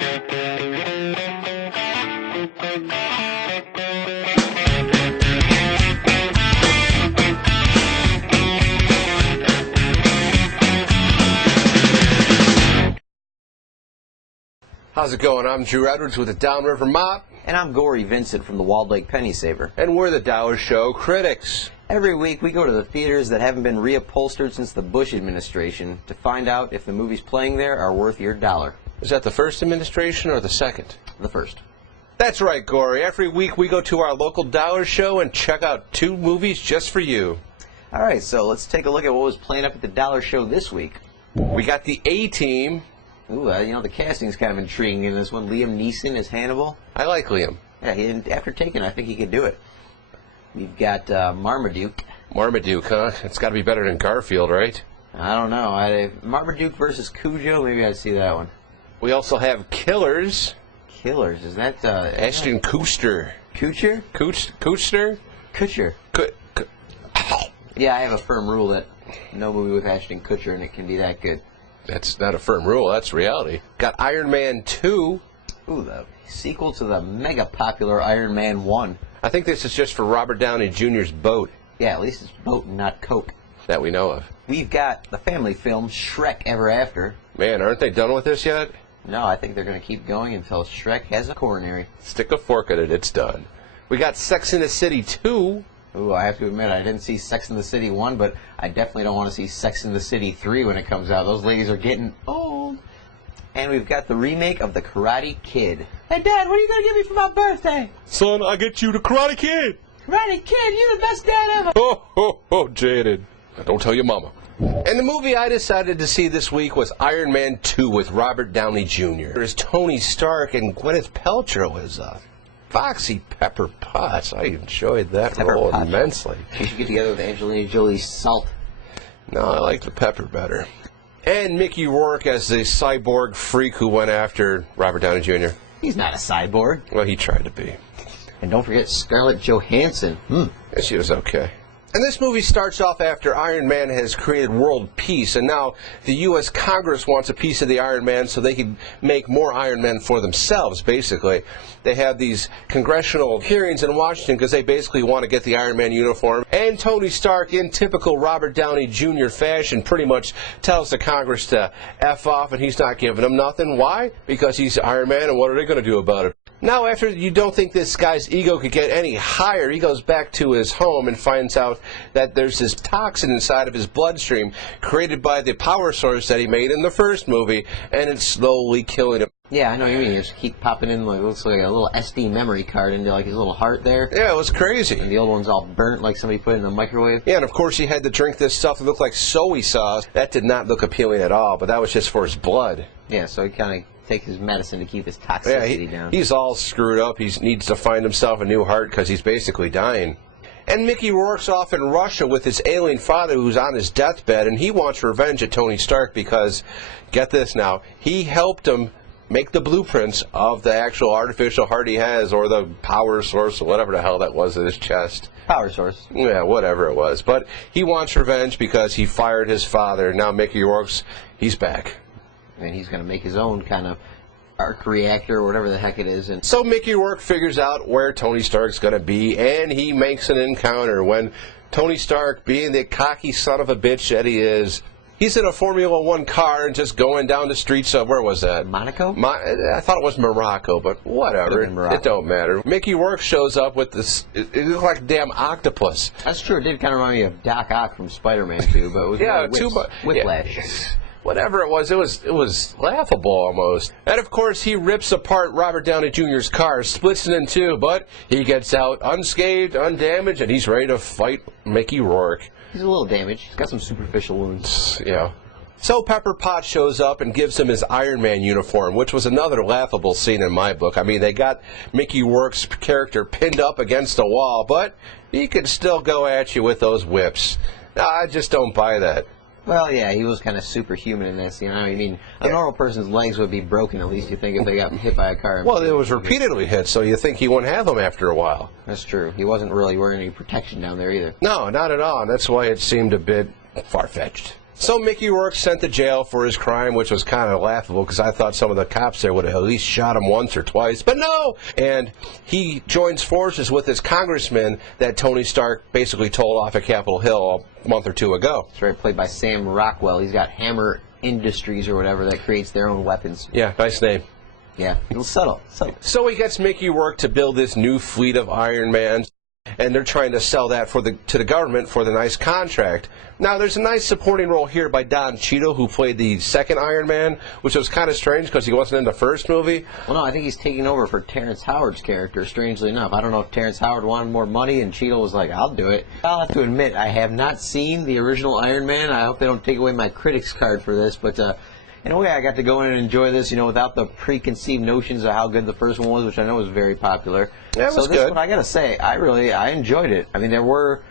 How's it going? I'm Drew Edwards with the Downriver Mop. And I'm Gory Vincent from the Walled Lake Penny Saver. And we're the Dower Show critics. Every week we go to the theaters that haven't been reupholstered since the Bush administration to find out if the movies playing there are worth your dollar. Is that the first administration or the second? The first. That's right, Gory. Every week we go to our local Dower Show and check out 2 movies just for you. All right, so let's take a look at what was playing up at the Dollar Show this week. We got the A-Team. Ooh, the casting's kind of intriguing in this one. Liam Neeson as Hannibal. I like Liam. Yeah, after Taken, I think he could do it. We've got Marmaduke. Marmaduke, huh? It's got to be better than Garfield, right? I don't know. Marmaduke versus Cujo, maybe I'd see that one. We also have Killers. Killers, is that... Ashton Kutcher. Kutcher? Kutcher? Kutcher. Yeah, I have a firm rule that no movie with Ashton Kutcher in it can be that good. That's not a firm rule, that's reality. Got Iron Man 2. Ooh, the sequel to the mega popular Iron Man 1. I think this is just for Robert Downey Jr.'s boat. Yeah, at least it's boat and not Coke. That we know of. We've got the family film Shrek Ever After. Man, aren't they done with this yet? No, I think they're going to keep going until Shrek has a coronary. Stick a fork in it, it's done. We got Sex and the City 2. Ooh, I have to admit, I didn't see Sex and the City 1, but I definitely don't want to see Sex and the City 3 when it comes out. Those ladies are getting old. And we've got the remake of The Karate Kid. Hey, Dad, what are you going to give me for my birthday? Son, I get you The Karate Kid. Karate Kid, you're the best dad ever. Oh, jaded. Don't tell your mama. And the movie I decided to see this week was Iron Man 2 with Robert Downey Jr. There's Tony Stark and Gwyneth Paltrow as Foxy Pepper Potts. I enjoyed that role immensely. You should get together with Angelina Jolie's Salt. No, I like the pepper better. And Mickey Rourke as the cyborg freak who went after Robert Downey Jr. He's not a cyborg. Well, he tried to be. And don't forget Scarlett Johansson. Yeah, she was okay. And this movie starts off after Iron Man has created world peace, and now the U.S. Congress wants a piece of the Iron Man so they can make more Iron Men for themselves, basically. They have these congressional hearings in Washington because they basically want to get the Iron Man uniform. And Tony Stark, in typical Robert Downey Jr. fashion, pretty much tells the Congress to F off, and he's not giving them nothing. Why? Because he's Iron Man, and what are they going to do about it? Now, after you don't think this guy's ego could get any higher, he goes back to his home and finds out that there's this toxin inside of his bloodstream created by the power source that he made in the first movie, and it's slowly killing him. Yeah, I know what you mean. You just keep popping in, like, looks like a little SD memory card into, like, his little heart there. Yeah, it was crazy. And the old one's all burnt, like somebody put it in the microwave. Yeah, and of course he had to drink this stuff that looked like soy sauce. That did not look appealing at all, but that was just for his blood. Yeah, so he kind of takes his medicine to keep his toxicity down. He's all screwed up. He needs to find himself a new heart because he's basically dying. And Mickey Rourke's off in Russia with his alien father who's on his deathbed, and he wants revenge at Tony Stark because, get this now, he helped him make the blueprints of the actual artificial heart he has, or the power source, or whatever the hell that was in his chest. Power source. Yeah, whatever it was. But he wants revenge because he fired his father. Now Mickey Rourke's, he's back. And he's going to make his own kind of arc reactor or whatever the heck it is. And so Mickey Rourke figures out where Tony Stark's going to be, and he makes an encounter when Tony Stark, being the cocky son of a bitch that he is, he's in a Formula One car and just going down the street somewhere. Where was that? Monaco? I thought it was Morocco, but whatever. It don't matter. Mickey Rourke shows up with this, it looked like a damn octopus. That's true. It did kind of remind me of Doc Ock from Spider-Man 2, but it was Whiplash. Yeah. Whatever it was laughable almost. And of course he rips apart Robert Downey Jr.'s car, splits it in two, but he gets out unscathed, undamaged, and he's ready to fight Mickey Rourke. He's a little damaged. He's got some superficial wounds. Yeah. So Pepper Potts shows up and gives him his Iron Man uniform, which was another laughable scene in my book. I mean, they got Mickey Rourke's character pinned up against a wall, but he could still go at you with those whips. I just don't buy that. Well, yeah, he was kind of superhuman in this, you know. I mean, a normal person's legs would be broken, at least you think, if they got hit by a car. Well, it was repeatedly hit, so you think he wouldn't have them after a while. That's true. He wasn't really wearing any protection down there either. No, not at all, and that's why it seemed a bit far-fetched. So Mickey Rourke's sent to jail for his crime, which was kind of laughable because I thought some of the cops there would have at least shot him once or twice, but no! And he joins forces with his congressman that Tony Stark basically told off at Capitol Hill a month or two ago. That's right, played by Sam Rockwell. He's got Hammer Industries or whatever that creates their own weapons. Yeah, nice name. Yeah, a little subtle. So he gets Mickey Rourke to build this new fleet of Iron Mans, and they're trying to sell that to the government for the nice contract. Now, there's a nice supporting role here by Don Cheadle, who played the second Iron Man, which was kind of strange because he wasn't in the first movie. Well, no, I think he's taking over for Terrence Howard's character, strangely enough. I don't know if Terrence Howard wanted more money, and Cheadle was like, I'll do it. I'll have to admit, I have not seen the original Iron Man. I hope they don't take away my critics card for this, but in a way, I got to go in and enjoy this, without the preconceived notions of how good the first one was, which I know was very popular. Yeah, it was this good. one, I gotta say, I enjoyed it. I mean, there were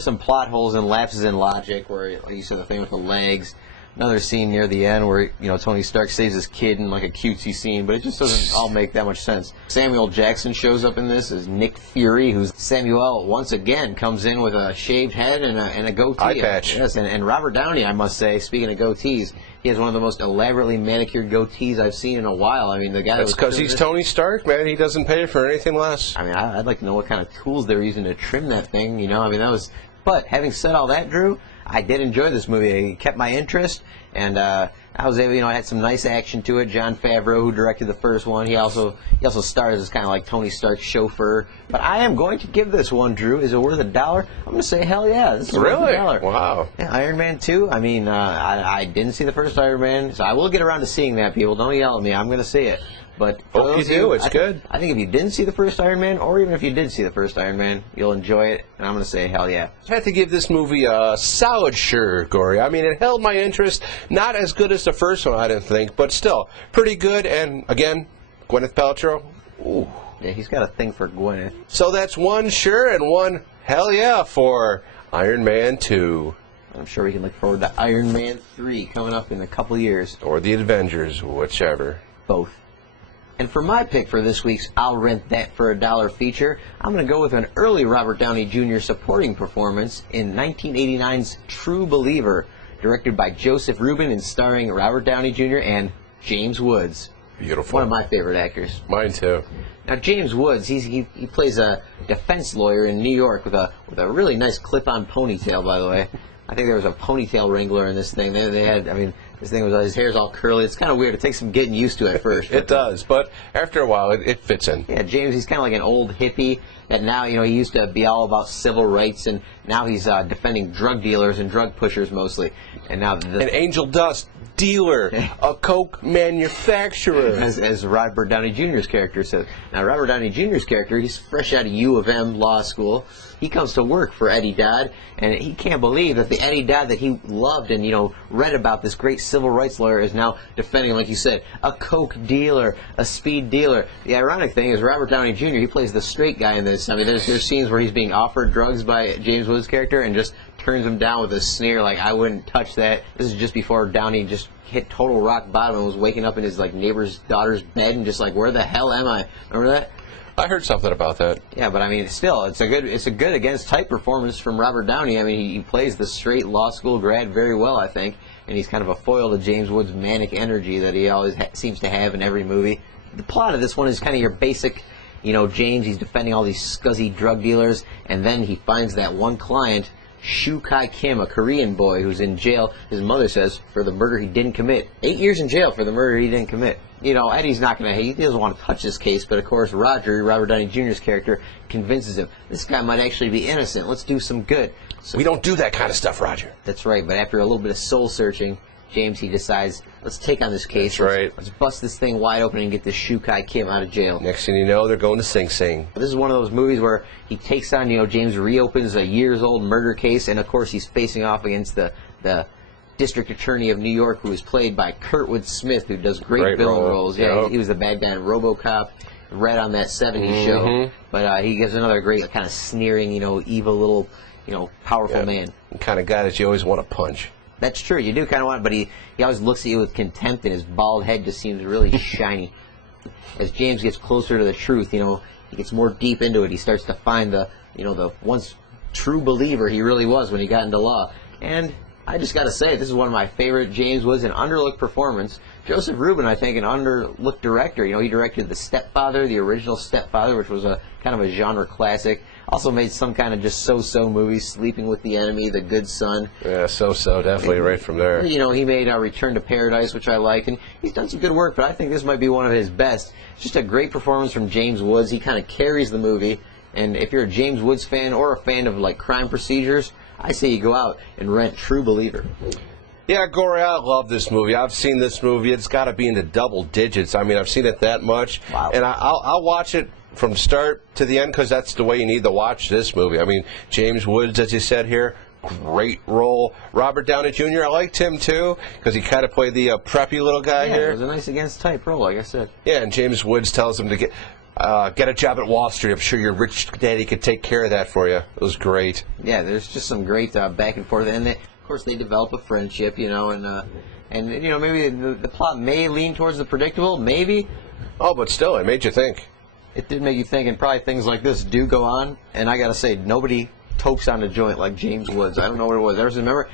some plot holes and lapses in logic, where, like you said, the thing with the legs. Another scene near the end where Tony Stark saves his kid in like a cutesy scene, but it just doesn't all make that much sense. Samuel Jackson shows up in this as Nick Fury, who's Samuel once again comes in with a shaved head and a goatee. Eye patch. Yes, and Robert Downey, I must say, speaking of goatees, he has one of the most elaborately manicured goatees I've seen in a while. I mean, the guy. That's because he's Tony Stark, man. He doesn't pay for anything less. I mean, I'd like to know what kind of tools they're using to trim that thing. I mean, that was. But having said all that, Drew, I did enjoy this movie. It kept my interest, and I was able, it had some nice action to it. Jon Favreau, who directed the first one, he also stars as kind of like Tony Stark's chauffeur. But I am going to give this one, Drew. Is it worth $1? I'm going to say hell yeah. This is really? worth $1. Wow. Yeah, Iron Man 2. I mean, I didn't see the first Iron Man, so I will get around to seeing that. People, don't yell at me. I'm going to see it. But hope you do. It's good. I think if you didn't see the first Iron Man, or even if you did see the first Iron Man, you'll enjoy it. And I'm going to say hell yeah. I had to give this movie a solid sure, Gory. I mean, it held my interest. Not as good as the first one, I didn't think, but still pretty good. And again, Gwyneth Paltrow. Ooh. Yeah, he's got a thing for Gwyneth. So that's one sure and one hell yeah for Iron Man 2. I'm sure we can look forward to Iron Man 3 coming up in a couple years. Or the Avengers, whichever. Both. And for my pick for this week's I'll Rent That for $1 feature, I'm going to go with an early Robert Downey Jr. supporting performance in 1989's True Believer, directed by Joseph Ruben and starring Robert Downey Jr. and James Woods. Beautiful. One of my favorite actors. Mine too. Now James Woods, he plays a defense lawyer in New York with a really nice clip-on ponytail, by the way. I think there was a ponytail wrangler in this thing. They had, I mean, this thing was, his hair's all curly. It's kind of weird. It takes some getting used to at first. It does, but after a while, it fits in. Yeah, James, he's kind of like an old hippie that now, he used to be all about civil rights, and now he's defending drug dealers and drug pushers mostly. And now an angel dust dealer, a coke manufacturer. As Robert Downey Jr.'s character says. Now, Robert Downey Jr.'s character, he's fresh out of U of M law school. He comes to work for Eddie Dodd, and he can't believe that the Eddie Dodd that he loved and, read about, this great civil rights lawyer, is now defending, like you said, a coke dealer, a speed dealer. The ironic thing is Robert Downey Jr., he plays the straight guy in this. I mean, there's scenes where he's being offered drugs by James Woods' character and just turns him down with a sneer, like, I wouldn't touch that. This is just before Downey just hit total rock bottom and was waking up in his, neighbor's daughter's bed and just like, where the hell am I? Remember that? I heard something about that. Yeah, but I mean, still, it's a good against type performance from Robert Downey. I mean, he plays the straight law school grad very well, I think, and he's kind of a foil to James Woods' manic energy that he always seems to have in every movie. The plot of this one is kind of your basic, James, he's defending all these scuzzy drug dealers, and then he finds that one client, Shu Kai Kim, a Korean boy who's in jail, his mother says, for the murder he didn't commit. 8 years in jail for the murder he didn't commit. Eddie's not going to, he doesn't want to touch this case, but of course Roger, Robert Downey Jr.'s character, convinces him, this guy might actually be innocent, let's do some good. So, we don't do that kind of stuff, Roger. That's right, but after a little bit of soul searching, James, he decides, let's take on this case. That's right. Let's bust this thing wide open and get this Shu Kai Kim out of jail. Next thing you know, they're going to Sing Sing. This is one of those movies where he takes on, James reopens a years-old murder case, and of course he's facing off against the District Attorney of New York, who is played by Kurtwood Smith, who does great villain roles. Yeah, yep. he was the bad guy in RoboCop, Red on that 70s show. But he gives another great kind of sneering, evil little, powerful man. The kind of guy that you always want to punch. That's true. You do kind of want it, but he always looks at you with contempt, and his bald head just seems really shiny. As James gets closer to the truth, he gets more deep into it. He starts to find the once true believer he really was when he got into law. And I just got to say, this is one of my favorite James Woods, an underlooked performance. Joseph Rubin, I think, an underlooked director. You know, he directed The Stepfather, the original Stepfather, which was a kind of a genre classic. Also made some kind of just so-so movies, Sleeping with the Enemy, The Good Son. Yeah, so-so, definitely right from there. You know, he made Return to Paradise, which I like, and he's done some good work, but I think this might be one of his best. It's just a great performance from James Woods. He kind of carries the movie, and if you're a James Woods fan or a fan of, like, crime procedures, I say you go out and rent True Believer. Yeah, Gory, I love this movie. I've seen this movie. It's got to be into double digits. I mean, I've seen it that much. Wow. And I'll watch it from start to the end because that's the way you need to watch this movie. I mean, James Woods, as you said here, great role. Robert Downey Jr., I liked him too because he kind of played the preppy little guy Yeah, here. it was a nice against type role, like I said. Yeah, and James Woods tells him to get a job at Wall Street. I'm sure your rich daddy could take care of that for you. It was great. Yeah, there's just some great back and forth, and of course they develop a friendship, you know, and you know, maybe the plot may lean towards the predictable, maybe. Oh, but still, it made you think. It did make you think, and probably things like this do go on. And I gotta say, nobody tokes on the joint like James Woods. I don't know what it was. Remember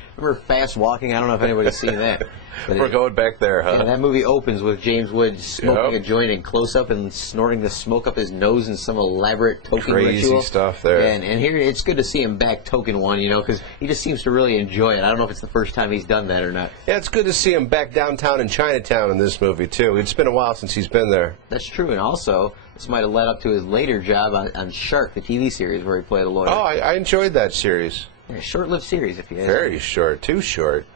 Fast Walking? I don't know if anybody's seen that. But We're going back there, huh? Yeah, that movie opens with James Woods smoking a joint in close up and snorting the smoke up his nose in some elaborate toking Crazy ritual. stuff there. Yeah, and here it's good to see him back toking one, you know, because he just seems to really enjoy it. I don't know if it's the first time he's done that or not. Yeah, it's good to see him back downtown in Chinatown in this movie, too. It's been a while since he's been there. That's true, and also this might have led up to his later job on Shark, the TV series where he played a lawyer. Oh, I enjoyed that series. Yeah, short-lived series, if you guys. Very short, too short.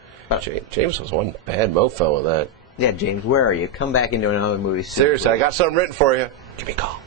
James was one bad mofo with that. Yeah, James, where are you? Come back into another movie soon. Seriously, I please. got something written for you. Give me a call.